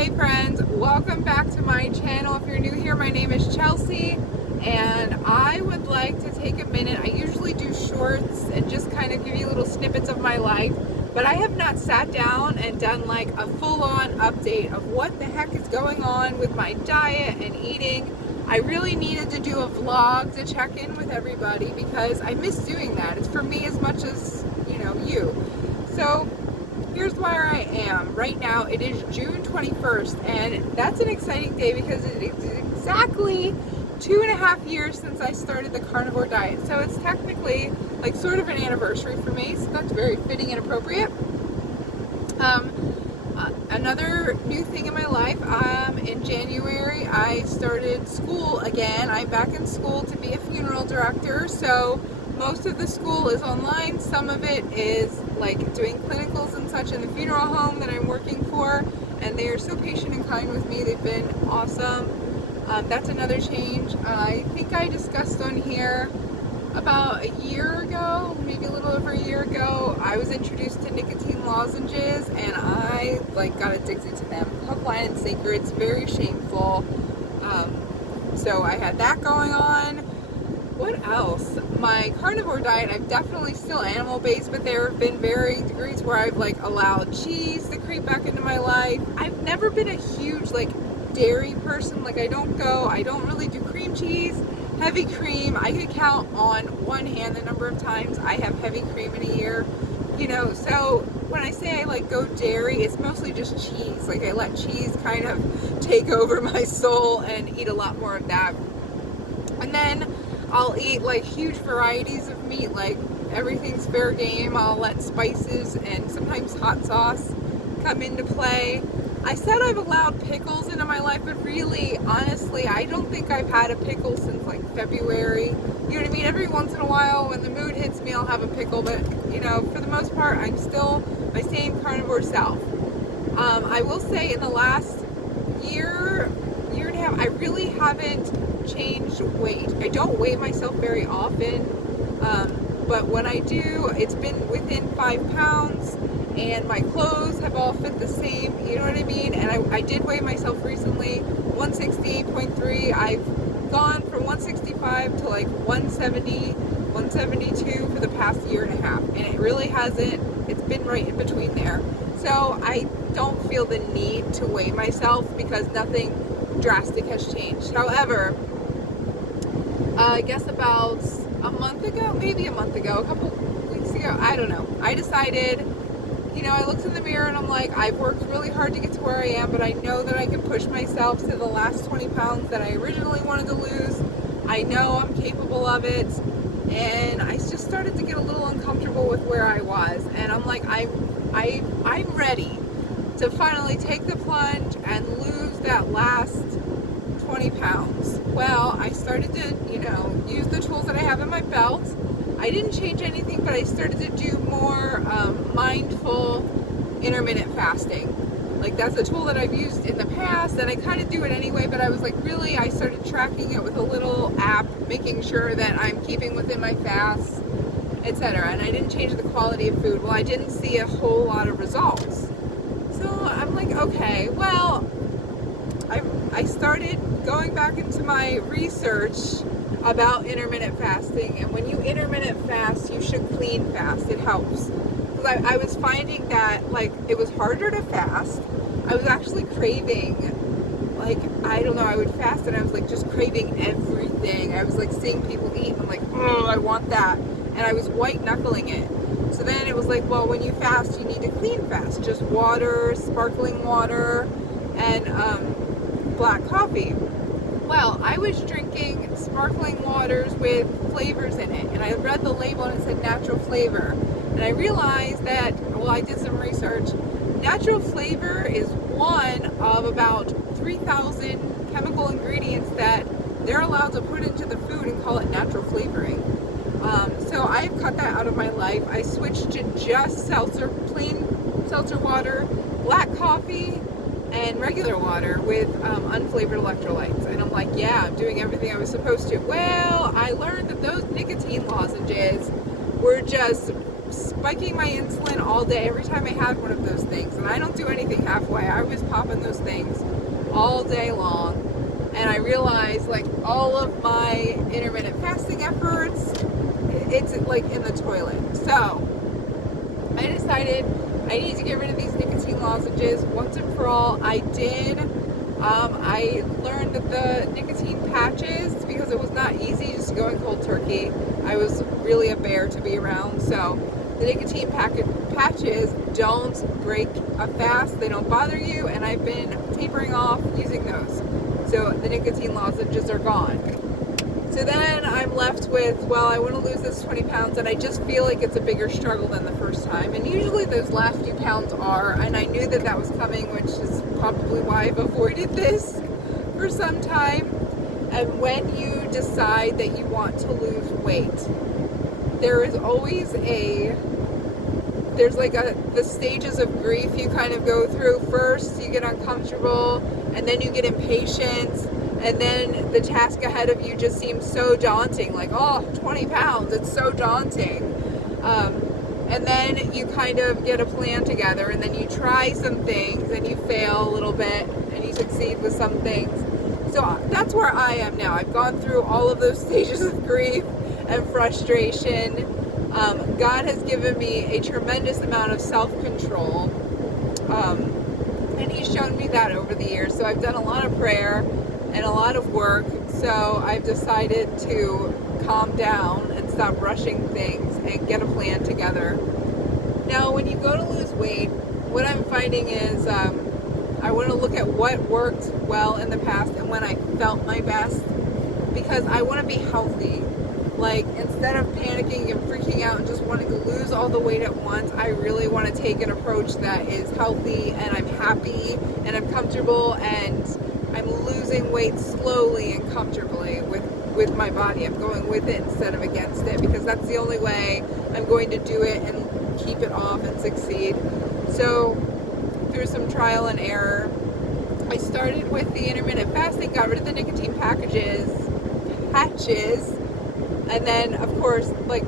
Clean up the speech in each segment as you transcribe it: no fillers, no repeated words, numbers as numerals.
Hey friends, welcome back to my channel. If you're new here, my name is Chelsea and I would like to take a minute. I usually do shorts and just kind of give you little snippets of my life, but I have not sat down and done like a full-on update of what the heck is going on with my diet and eating. I really needed to do a vlog to check in with everybody because I miss doing that. It's for me as much as, you. So here's where I am right now. It is June 21st and that's an exciting day because it is exactly 2.5 years since I started the carnivore diet. So it's technically like sort of an anniversary for me, so that's very fitting and appropriate. Another new thing in my life, in January I started school again. I'm back in school to be a funeral director, so most of the school is online. Some of it is like doing clinicals and such in the funeral home that I'm working for, and they are so patient and kind with me. They've been awesome. That's another change. I think I discussed on here about a year ago, maybe a little over a year ago, I was introduced to nicotine lozenges and I got addicted to them. Hook, line, and sinker. It's very shameful. So I had that going on. What else? My carnivore diet, I'm definitely still animal-based, but there have been varying degrees where I've allowed cheese to creep back into my life. I've never been a huge dairy person. I don't really do cream cheese, heavy cream. I could count on one hand the number of times I have heavy cream in a year. So when I say I go dairy, it's mostly just cheese. I let cheese kind of take over my soul and eat a lot more of that. And then I'll eat huge varieties of meat, everything's fair game. I'll let spices and sometimes hot sauce come into play. I said I've allowed pickles into my life, but really, honestly, I don't think I've had a pickle since February. You know what I mean? Every once in a while, when the mood hits me, I'll have a pickle, but for the most part, I'm still my same carnivore self. I will say in the last year and a half, I really haven't changed weight. I don't weigh myself very often, but when I do, it's been within 5 pounds. And my clothes have all fit the same, you know what I mean? And I did weigh myself recently, 168.3. I've gone from 165 to 170, 172 for the past year and a half. And it really hasn't, it's been right in between there. So I don't feel the need to weigh myself because nothing drastic has changed. However, I guess about a month ago, maybe a month ago, a couple weeks ago, I don't know, I decided, I looked in the mirror and I'm like, I've worked really hard to get to where I am, but I know that I can push myself to the last 20 pounds that I originally wanted to lose. I know I'm capable of it. And I just started to get a little uncomfortable with where I was. And I'm like, I'm ready to finally take the plunge and lose that last 20 pounds. Well, I started to, use the tools that I have in my belt. I didn't change anything, but I started to do more mindful intermittent fasting. That's a tool that I've used in the past, and I kind of do it anyway, but I was really, I started tracking it with a little app, making sure that I'm keeping within my fasts, etc. And I didn't change the quality of food. Well, I didn't see a whole lot of results. So I'm like, okay, well, I started going back into my research about intermittent fasting, and when you intermittent fast, you should clean fast. It helps. Because I was finding that it was harder to fast. I was actually craving, I don't know, I would fast and I was just craving everything. I was seeing people eat and I'm like, oh, I want that. And I was white knuckling it. So then it was well, when you fast, you need to clean fast. Just water, sparkling water, and black coffee. Well, I was drinking sparkling waters with flavors in it, and I read the label and it said natural flavor. And I realized that, well, I did some research. Natural flavor is one of about 3,000 chemical ingredients that they're allowed to put into the food and call it natural flavoring. So I've cut that out of my life. I switched to just seltzer, plain seltzer water, black coffee, and regular water with unflavored electrolytes. And I'm like, yeah, I'm doing everything I was supposed to. Well, I learned that those nicotine lozenges were just spiking my insulin all day every time I had one of those things. And I don't do anything halfway. I was popping those things all day long. And I realized, like, all of my intermittent fasting efforts, it's like in the toilet. So I decided I need to get rid of these nicotine lozenges once and for all. I did. I learned that the nicotine patches, because it was not easy just going cold turkey. I was really a bear to be around. So the nicotine patches don't break a fast. They don't bother you. And I've been tapering off using those. So the nicotine lozenges are gone. So then I'm left with, well, I want to lose this 20 pounds, and I just feel like it's a bigger struggle than the first time. And usually those last few pounds are, and I knew that that was coming, which is probably why I've avoided this for some time. And when you decide that you want to lose weight, there is always there's like the stages of grief you kind of go through. First, you get uncomfortable, and then you get impatient. And then the task ahead of you just seems so daunting, like, oh, 20 pounds, it's so daunting. And then you kind of get a plan together, and then you try some things, and you fail a little bit, and you succeed with some things. So that's where I am now. I've gone through all of those stages of grief and frustration. God has given me a tremendous amount of self-control, and He's shown me that over the years. So I've done a lot of prayer and a lot of work, so I've decided to calm down and stop rushing things and get a plan together. Now, when you go to lose weight, what I'm finding is I want to look at what worked well in the past and when I felt my best, because I want to be healthy. Like, instead of panicking and freaking out and just wanting to lose all the weight at once, I really want to take an approach that is healthy, and I'm happy and I'm comfortable, and I'm losing weight slowly and comfortably with my body. I'm going with it instead of against it, because that's the only way I'm going to do it and keep it off and succeed. So through some trial and error, I started with the intermittent fasting, got rid of the nicotine patches, and then, of course, like,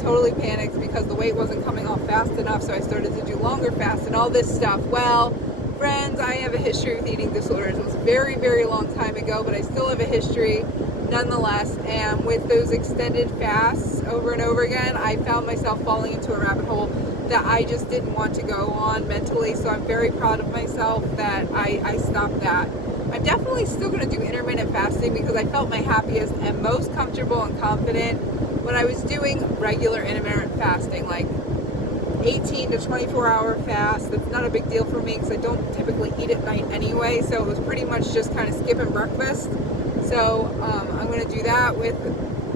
totally panicked because the weight wasn't coming off fast enough, so I started to do longer fasts and all this stuff. Well, friends, I have a history with eating disorders. It was a very, very long time ago, but I still have a history nonetheless. And with those extended fasts over and over again, I found myself falling into a rabbit hole that I just didn't want to go on mentally. So I'm very proud of myself that I stopped that. I'm definitely still going to do intermittent fasting because I felt my happiest and most comfortable and confident when I was doing regular intermittent fasting, like 18 to 24 hour fast. That's not a big deal for me because I don't typically eat at night anyway, so it was pretty much just kind of skipping breakfast. So I'm going to do that with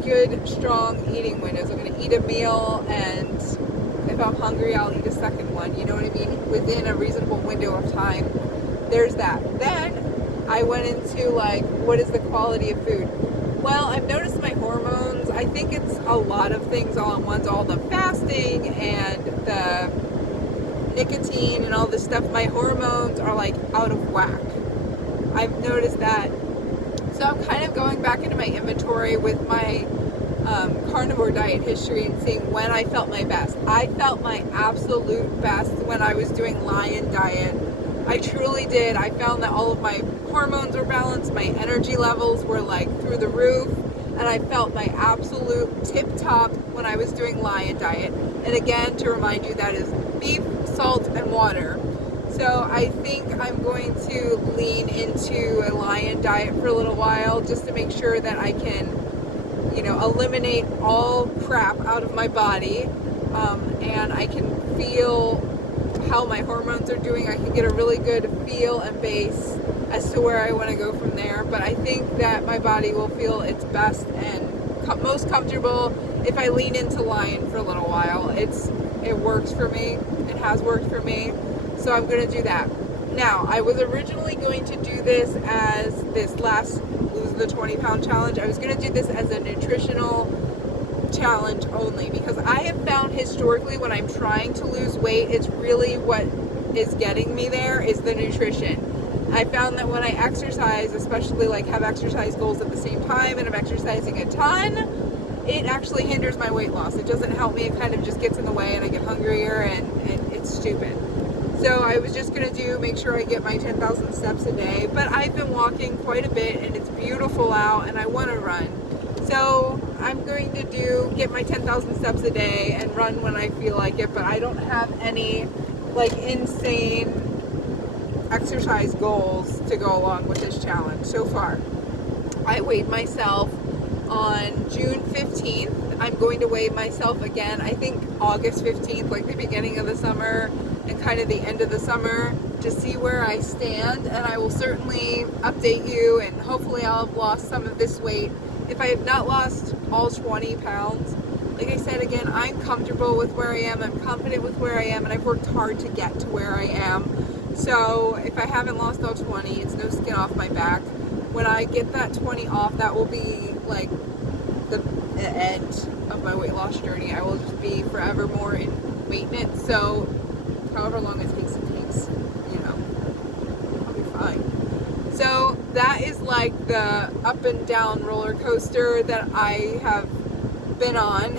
good, strong eating windows. I'm going to eat a meal, and if I'm hungry, I'll eat a second one, you know what I mean, within a reasonable window of time. There's that. Then I went into, like, what is the quality of food? Well, I've noticed my hormones, I think it's a lot of things all at once, all the fasting and the nicotine and all this stuff. My hormones are, like, out of whack. I've noticed that. So I'm kind of going back into my inventory with my carnivore diet history and seeing when I felt my best. I felt my absolute best when I was doing lion diet. I truly did. I found that all of my hormones were balanced, my energy levels were, like, through the roof, and I felt my absolute tip-top when I was doing lion diet. And again, to remind you, that is beef, salt, and water. So I think I'm going to lean into a lion diet for a little while just to make sure that I can, eliminate all crap out of my body, and I can feel how my hormones are doing. I can get a really good feel and base as to where I want to go from there. But I think that my body will feel its best and most comfortable if I lean into lion for a little while. It works for me. It has worked for me. So I'm going to do that. Now, I was originally going to do this as this last lose the 20 pound challenge. I was going to do this as a nutritional challenge only, because I have found historically when I'm trying to lose weight, it's really what is getting me there is the nutrition. I found that when I exercise, especially like have exercise goals at the same time and I'm exercising a ton, it actually hinders my weight loss. It doesn't help me. It kind of just gets in the way and I get hungrier and it's stupid. So I was just going to make sure I get my 10,000 steps a day. But I've been walking quite a bit and it's beautiful out and I want to run. So I'm going to get my 10,000 steps a day and run when I feel like it. But I don't have any like insane exercise goals to go along with this challenge so far. I weighed myself on June 15th. I'm going to weigh myself again, I think August 15th, like the beginning of the summer and kind of the end of the summer, to see where I stand. And I will certainly update you, and hopefully I'll have lost some of this weight. If I have not lost all 20 pounds, like I said, again, I'm comfortable with where I am. I'm confident with where I am, and I've worked hard to get to where I am. So if I haven't lost all 20, it's no skin off my back. When I get that 20 off, that will be like the end of my weight loss journey. I will just be forever more in maintenance. So however long it takes, you know, I'll be fine. So that is like the up and down roller coaster that I have been on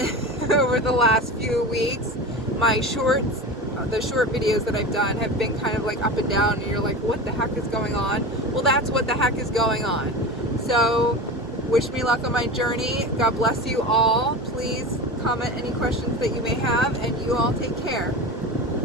over the last few weeks. My shorts, the short videos that I've done have been kind of like up and down, and you're like, what the heck is going on? Well, that's what the heck is going on. So wish me luck on my journey. God bless you all. Please comment any questions that you may have, and you all take care.